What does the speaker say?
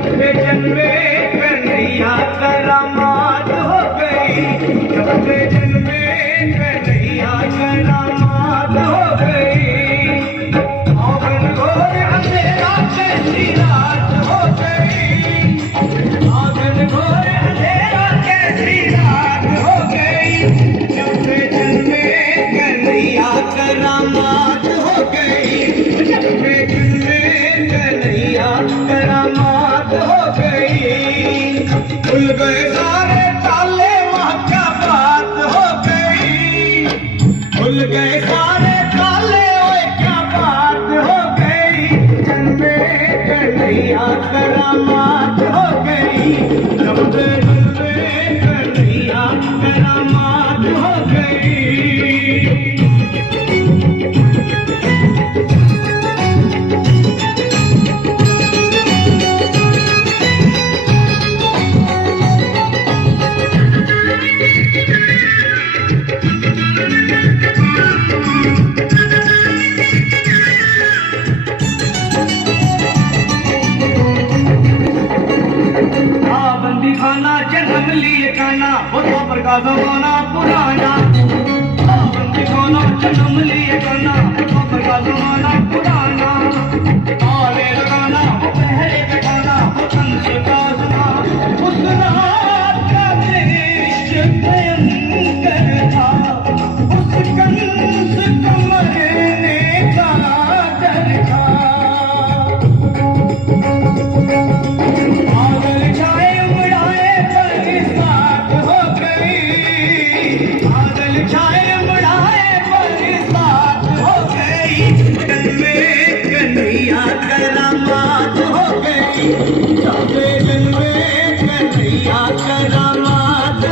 से जन्मे कन्हैया करामात हो गई, जब से जन्मे कन्हैया करामात हो गई। आंगन घोर अंधेरा कैसी रात हो गई, आंगन घोर अंधेरा कैसी रात हो गई, जब से जन्मे कन्हैया करामात हो गई, जब से जन्मे कन्हैया करामात हो गई। खुल गए सारे ताले वहाँ क्या बात हो गई, खुल गए सारे ताले ओए क्या बात हो गई, जन्मे कन्हैया करामात हो गई, जब से जन्मे कन्हैया करामात हो गई। बंदी खाना जन्म लिए खाना वो खबर का जमाना पुराना, बंदी खाना जन्म लिए खाना वो खबर का जमाना पुराना। ताले लगाना वो पहरे बैठाना वो कंस का जुना, उस रात का दृश्य भयंकर था, उस कंस को मरने का डर था। बादल छाए उड़ाए बरसात हो गई, बादल छाए उड़ाए बरसात हो गई, जन्मे कन्हैया करामात हो गई, जब से जन्मे कन्हैया करामात